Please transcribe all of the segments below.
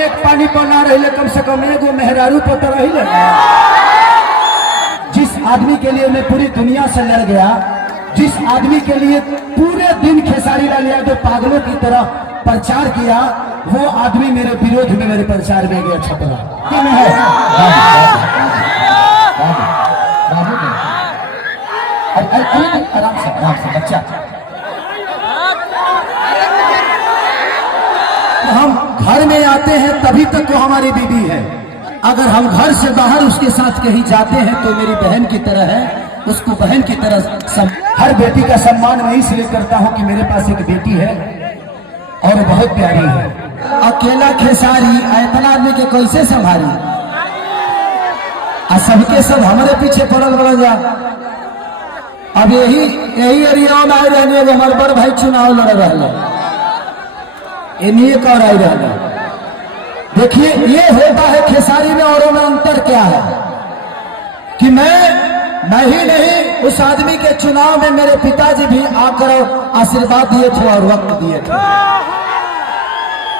एक पानी पर ना रहिले कम से कम एगो मेहरारू पर तो रहिले। जिस आदमी के लिए मैं पूरी दुनिया से लड़ गया, जिस आदमी के लिए पूरे दिन खेसारी लाल यादव पागलों की तरह प्रचार किया, वो आदमी मेरे विरोध में मेरे प्रचार में गया छपरा। क्यों है? आराम से बच्चा। हम घर में आते हैं तभी तक वो हमारी बीवी है। अगर हम घर से बाहर उसके साथ कहीं जाते हैं तो मेरी बहन की तरह है, उसको बहन की तरह हर बेटी का सम्मान मैं इसलिए करता हूं कि मेरे पास एक बेटी है और बहुत प्यारी है। अकेला खेसारी इतना आदमी के कैसे संभाली? सबके सब हमारे पीछे पड़ल जा। अब यही एरिया में आए रहने हमारे बड़ भाई चुनाव लड़ रहे, इन्हीं का आई रहना। देखिए ये होता है खेसारी में और में अंतर क्या है कि मैं ही नहीं, उस आदमी के चुनाव में मेरे पिताजी भी आकर आशीर्वाद दिए थे और वक्त दिए थे।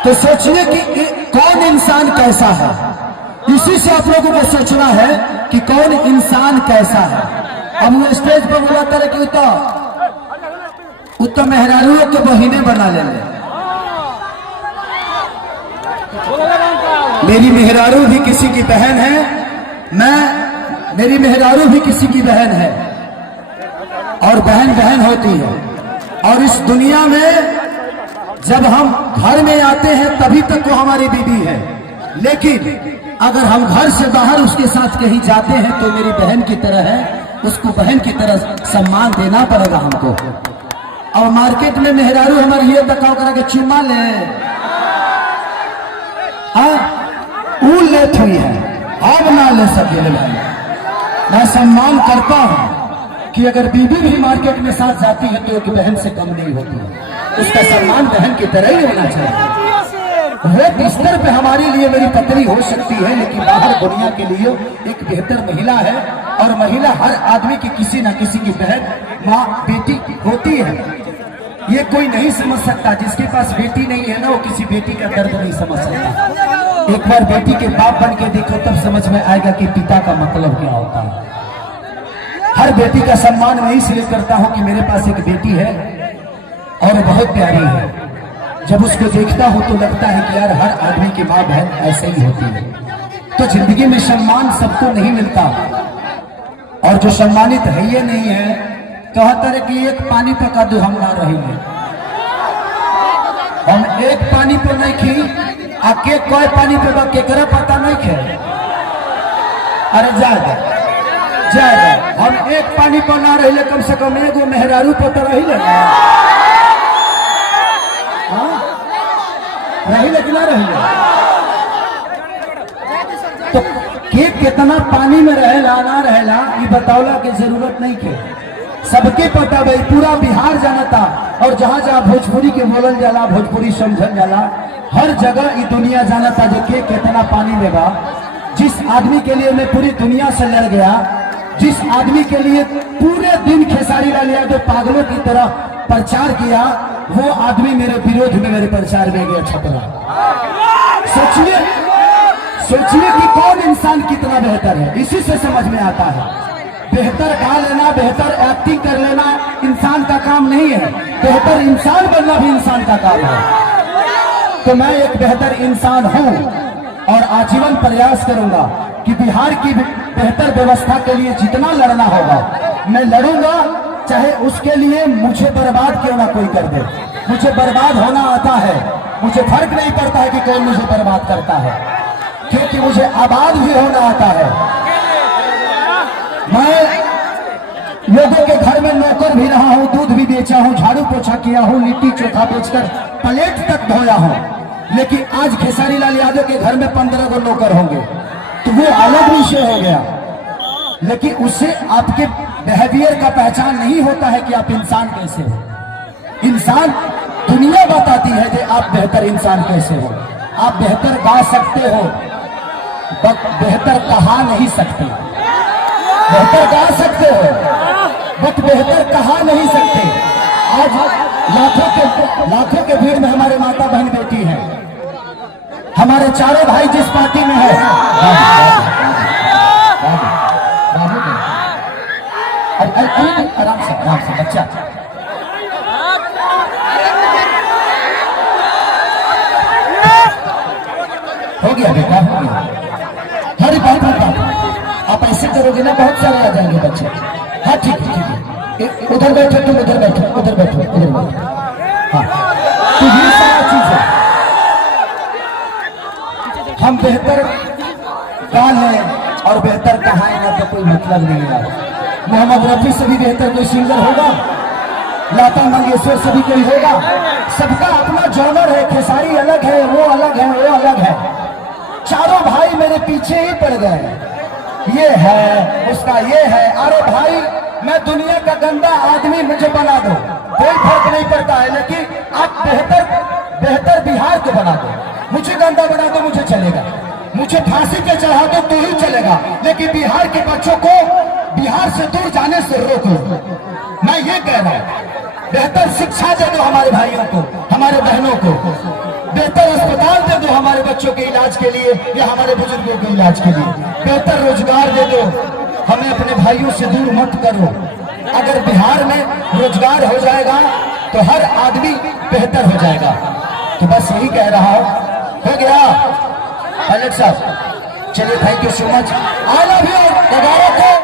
तो सोचिए कि कौन इंसान कैसा है, इसी से आप लोगों को सोचना है कि कौन इंसान कैसा है। अब वो स्टेज पर बोला था कि उत्तर मेहरारूओं के बहिने बना ले। मेरी मेहरारू भी किसी की बहन है, मेरी मेहरारू भी किसी की बहन है और बहन बहन होती है। और इस दुनिया में जब हम घर में आते हैं तभी तक वो हमारी बीवी है, लेकिन अगर हम घर से बाहर उसके साथ कहीं जाते हैं तो मेरी बहन की तरह है, उसको बहन की तरह सम्मान देना पड़ेगा हमको। और मार्केट में मेहरारू हमारी ये बकाव करा के चुम्मा ले लेट हुई है, अब ना ले सके। मैं सम्मान करता हूं कि अगर बीबी भी मार्केट में साथ जाती है तो एक बहन से कम नहीं होती है, उसका सम्मान बहन की तरह ही होना चाहिए। वो बिस्तर पे हमारे लिए मेरी पत्नी हो सकती है, लेकिन बाहर दुनिया के लिए एक बेहतर महिला है। और महिला हर आदमी की किसी न किसी की बहन, माँ, बेटी होती है। ये कोई नहीं समझ सकता, जिसके पास बेटी नहीं है ना, वो किसी बेटी का दर्द नहीं समझ सकता। एक बार बेटी के बाप बन के देखो तब समझ में आएगा कि पिता का मतलब क्या होता है। हर बेटी का सम्मान मैं इसलिए करता हूं कि मेरे पास एक बेटी है और बहुत प्यारी है। जब उसको देखता हूं तो लगता है कि यार हर आदमी की माँ बहन ऐसे ही होती है। तो जिंदगी में सम्मान सबको नहीं मिलता, और जो सम्मानित है ये नहीं है, कहता है कि एक पानी पका दो हम ना रहेंगे। हम एक पानी पे नहीं खी आके कोई पानी पे केकरा पता नहीं खे। अरे जाए हम एक पानी पर ना रहिले कम से कम एगो मेहरारू पर तो रहिले कि ना रहिले। तो के कितना पानी में रहेला ना रहेला ये बतावला की जरूरत नहीं थे। सबके पता भाई, पूरा बिहार जानता। और जहाँ जहाँ भोजपुरी के बोलल जाला, भोजपुरी समझल जाला, हर जगह ये दुनिया जानता जो के कितना पानी में बा। जिस आदमी के लिए मैं पूरी दुनिया से लड़ गया, जिस आदमी के लिए पूरे दिन खेसारी लाल यादव पागलों की तरह प्रचार किया, वो आदमी मेरे विरोध में मेरे प्रचार में गया छपरा। सोचिए कि कौन इंसान कितना बेहतर है, इसी से समझ में आता है। बेहतर गा लेना, बेहतर एक्टिंग कर लेना इंसान का काम नहीं है, बेहतर इंसान बनना भी इंसान का काम है। तो मैं एक बेहतर इंसान हूं और आजीवन प्रयास करूंगा कि बिहार की बेहतर व्यवस्था के लिए जितना लड़ना होगा मैं लड़ूंगा, चाहे उसके लिए मुझे बर्बाद क्यों ना कोई कर दे। मुझे बर्बाद होना आता है, मुझे फर्क नहीं पड़ता है कि कौन मुझे बर्बाद करता है, क्योंकि मुझे आबाद भी होना आता है। मैं लोगों के घर में नौकर भी रहा हूं, दूध भी बेचा हूं, झाड़ू पोछा किया हूं, लिट्टी चोखा बेचकर प्लेट तक धोया हूं। लेकिन आज खेसारी लाल यादव के घर में 15 गो नौकर होंगे तो वो अलग विषय हो गया। लेकिन उससे आपके बिहेवियर का पहचान नहीं होता है कि आप इंसान कैसे हो। इंसान दुनिया बताती है कि आप बेहतर इंसान कैसे हो। आप बेहतर गा सकते हो, बेहतर कहा नहीं सकते। बेहतर गा सकते हो बट बेहतर कहा नहीं सकते। आज लाखों के भीड़ में हमारे माता बहन बेटी हैं, हमारे चारों भाई जिस पार्टी में है, आराम से बच्चा, हो गया बेटा, हो गया। हरी बात आप ऐसे करोगे ना बहुत सारे आ जाएंगे बच्चे। हाँ ठीक है, ठीक है, उधर बैठो तुम, उधर बैठो, उधर बैठो, उधर बैठो। हाँ तो ये सारा चीज है, हम बेहतर गा लें और बेहतर कहाएं ना तो कोई मतलब नहीं है। मोहम्मद रफी से भी बेहतर कोई सिंगर होगा, लता मंगेशकर से भी कोई होगा, सबका अपना जॉनर है। खेसारी अलग है, वो अलग है, वो अलग है। चारों भाई मेरे पीछे ही पड़ गए, ये है उसका ये है। अरे भाई मैं दुनिया का गंदा आदमी, मुझे बना दो, कोई फर्क नहीं पड़ता है, लेकिन आप बेहतर बिहार को बना दो। मुझे गंदा बना दो, मुझे चलेगा, मुझे फांसी पे चढ़ा दो तो ही चलेगा, लेकिन बिहार के बच्चों को बिहार से दूर जाने से रोको। मैं ये कह रहा हूं, बेहतर शिक्षा दे दो हमारे भाइयों को, हमारे बहनों को, बेहतर अस्पताल दे दो हमारे बच्चों के इलाज के लिए या हमारे बुजुर्गों के इलाज के लिए, बेहतर रोजगार दे दो, हमें अपने भाइयों से दूर मत करो। अगर बिहार में रोजगार हो जाएगा तो हर आदमी बेहतर हो जाएगा। तो बस यही कह रहा हूं, हो गया पायलट साहब, चलिए thank you so much, I love you.